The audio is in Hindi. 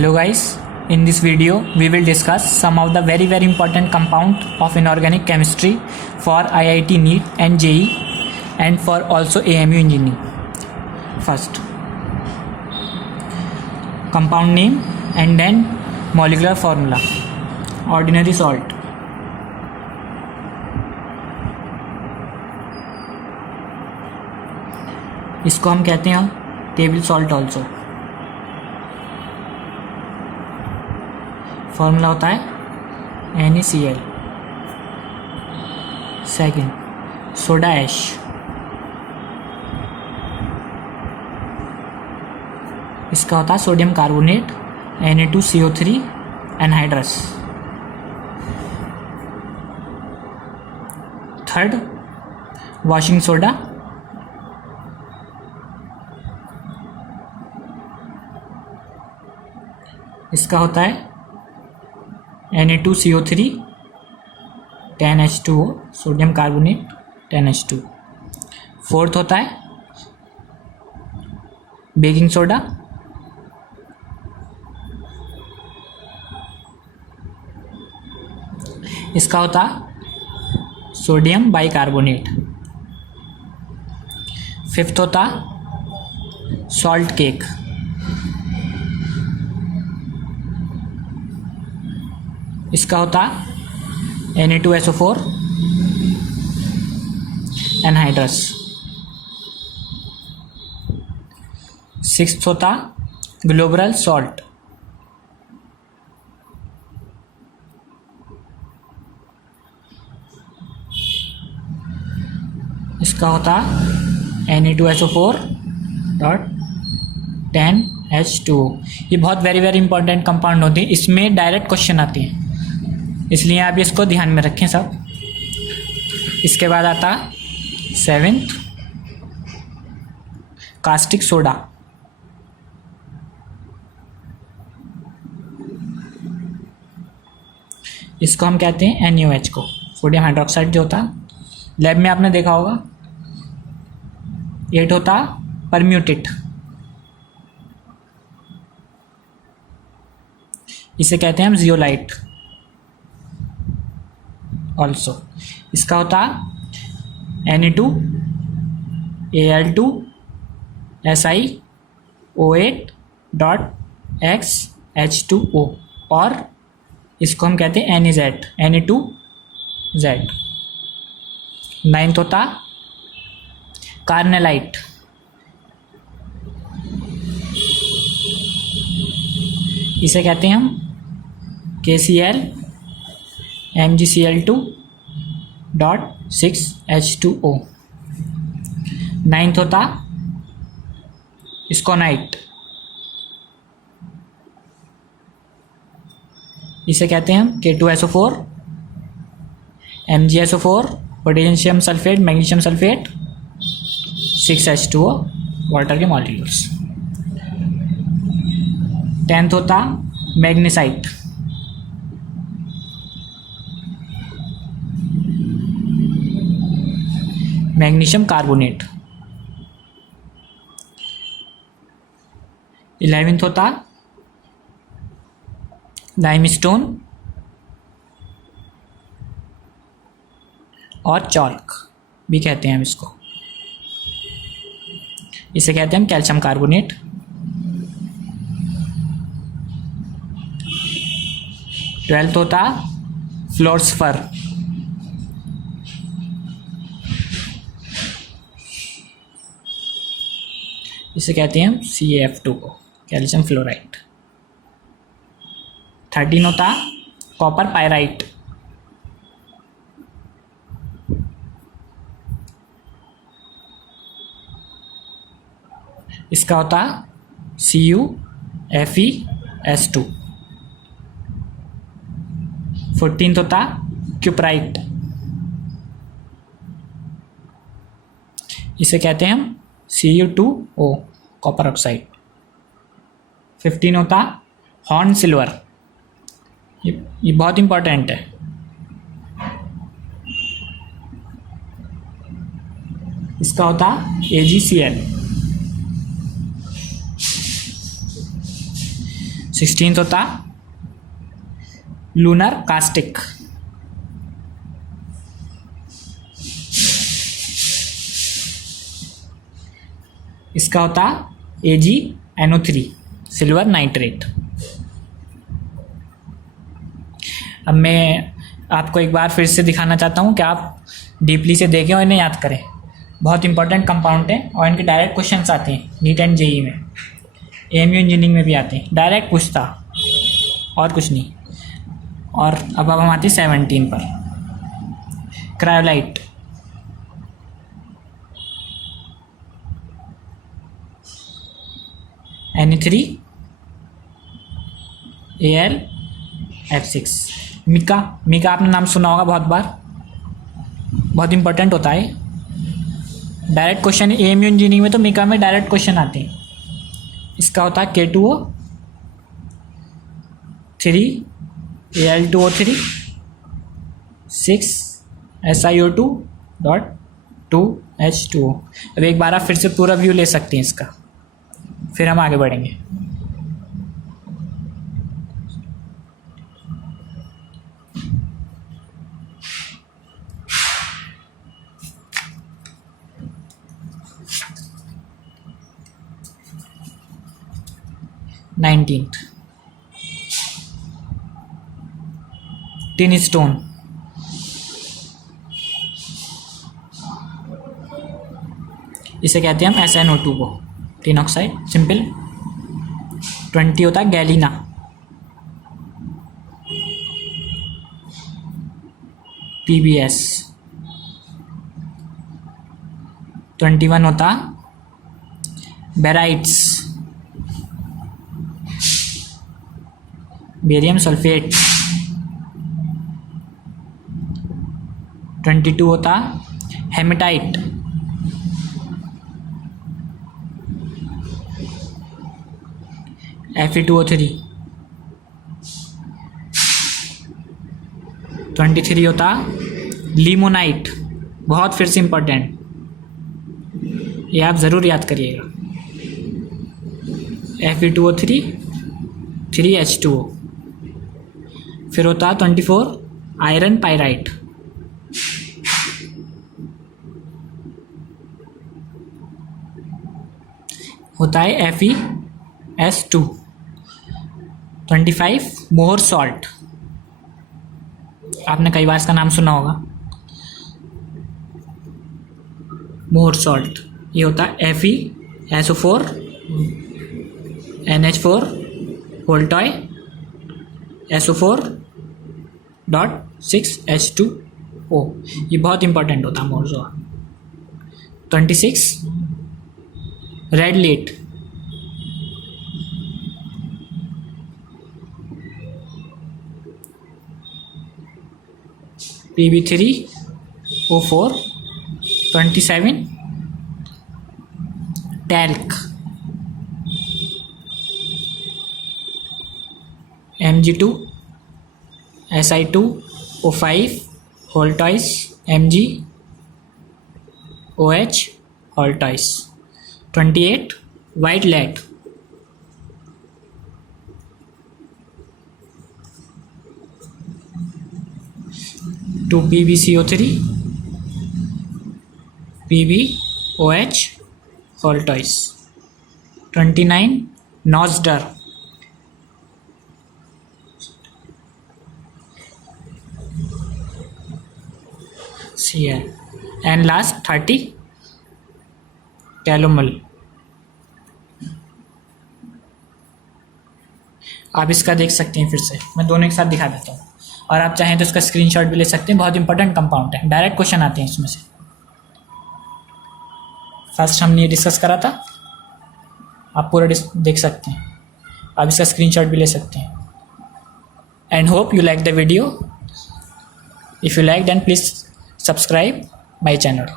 Hello guys, in this video we will discuss some of the very important compound of inorganic chemistry for IIT NEET and JEE and for also AMU engineering. First, compound name and then molecular formula. Ordinary salt. इसको हम कहते हैं टेबल सॉल्ट ऑल्सो. फॉर्मूला होता है NaCl. Second, soda ash. इसका होता है sodium carbonate Na2CO3 anhydrous. Third, washing soda. इसका होता है Na2CO3 10H2O sodium carbonate 10H2. Fourth होता है बेकिंग सोडा. इसका होता है सोडियम बाइकार्बोनेट. फिफ्थ होता सॉल्ट केक. इसका होता Na2SO4 एनहाइड्रस. सिक्स्थ होता ग्लोबरल सॉल्ट. इसका होता Na2SO4 डॉट 10H2O. ये बहुत वेरी इंपॉर्टेंट कंपाउंड होती है. इसमें डायरेक्ट क्वेश्चन आती हैं, इसलिए आप इसको ध्यान में रखें सब. इसके बाद आता सेवेंथ कास्टिक सोडा. इसको हम कहते हैं NaOH को, सोडियम हाइड्रोक्साइड जो होता लैब में आपने देखा होगा. एट होता परम्यूटेट. इसे कहते हैं हम जियोलाइट ऑल्सो. इसका होता Na2Al2SiO8.XH2O और इसको हम कहते हैं Na2Z. नाइन्थ होता कार्नेलाइट. इसे कहते हैं हम KCl MgCl2.6H2O. नाइन्थ होता स्कोनाइट. इसे कहते हैं हम K2SO4 MgSO4 potassium sulphate magnesium sulphate 6H2O water के मॉलिक्यूल्स. टेंथ होता मैग्नेसाइट. Magnesium carbonate. 11th होता लाइमस्टोन और चॉल्क भी कहते हैं हम इसको. इसे कहते हैं हम कैल्शियम कार्बोनेट. ट्वेल्थ होता फ्लोर्सफर. इसे कहते हैं हम CaF2 को, कैल्शियम फ्लोराइड. 13 होता कॉपर पायराइट. इसका होता CuFeS2. 14th होता क्यूपराइट. इसे कहते हैं हम Cu2O कॉपर ऑक्साइड. 15 होता हॉर्न सिल्वर. ये बहुत इंपॉर्टेंट है. इसका होता AgCl. 16th होता लूनर कास्टिक। इसका होता AgNO3 सिल्वर नाइट्रेट। अब मैं आपको एक बार फिर से दिखाना चाहता हूँ कि आप डीपली से देखें और इन्हें याद करें। बहुत इंपॉर्टेंट कंपाउंड है और इनके डायरेक्ट क्वेश्चंस आते हैं नीट एंड जेई में, AMU इंजीनियरिंग में भी आते हैं, डायरेक्ट पूछता और कुछ नहीं। और अब हम आते हैं 17 पर, क्रायोलाइट। Na3Al F6। मिका आपने नाम सुना होगा बहुत बार, बहुत इंपॉर्टेंट होता है। डायरेक्ट क्वेश्चन AMU इंजीनियरिंग में तो मिका में डायरेक्ट क्वेश्चन आते हैं। इसका होता है K2O3Al2O3 6SiO2.2H2O। अब एक बार आप फिर से पूरा व्यू ले सकते हैं इसका, फिर हम आगे बढ़ेंगे। Nineteenth tin stone. इसे कहते हैं हम SnO2 को, टिन ऑक्साइड सिंपल। 20 होता है गैलीना। PbS। 21 होता बेराइट्स, बेरियम सल्फेट। 22 होता हेमेटाइट। Fe2O3। 23 होता लिमोनाइट, बहुत फिर से इंपॉर्टेंट, ये आप ज़रूर याद करिएगा। Fe2O3 3H2O। फिर होता 24 आयरन पायराइट। होता है FeS2। 25 मोहर सॉल्ट, आपने कई बार इसका नाम सुना होगा, मोहर सॉल्ट। ये होता है FeSO4 NH4 होल्टॉय SO4.6H2O। ये बहुत इंपॉर्टेंट होता है Mohr salt. 26 red lead. Pb3O4। 27 talc. Mg2 Si2O5 whole twice MgOH whole twice. 28 white lead. 2 PbCO3 PbOH whole twice. 29 नॉस्डर। Cl and last 30 calomel. आप इसका देख सकते हैं, फिर से मैं दोनों एक साथ दिखा देता हूँ और आप चाहें तो इसका स्क्रीनशॉट भी ले सकते हैं। बहुत इंपॉर्टेंट कंपाउंड है, डायरेक्ट क्वेश्चन आते हैं इसमें से। फर्स्ट हमने ये डिस्कस करा था, आप पूरा देख सकते हैं, आप इसका स्क्रीनशॉट भी ले सकते हैं। And hope you like the video. If you like then please subscribe my channel.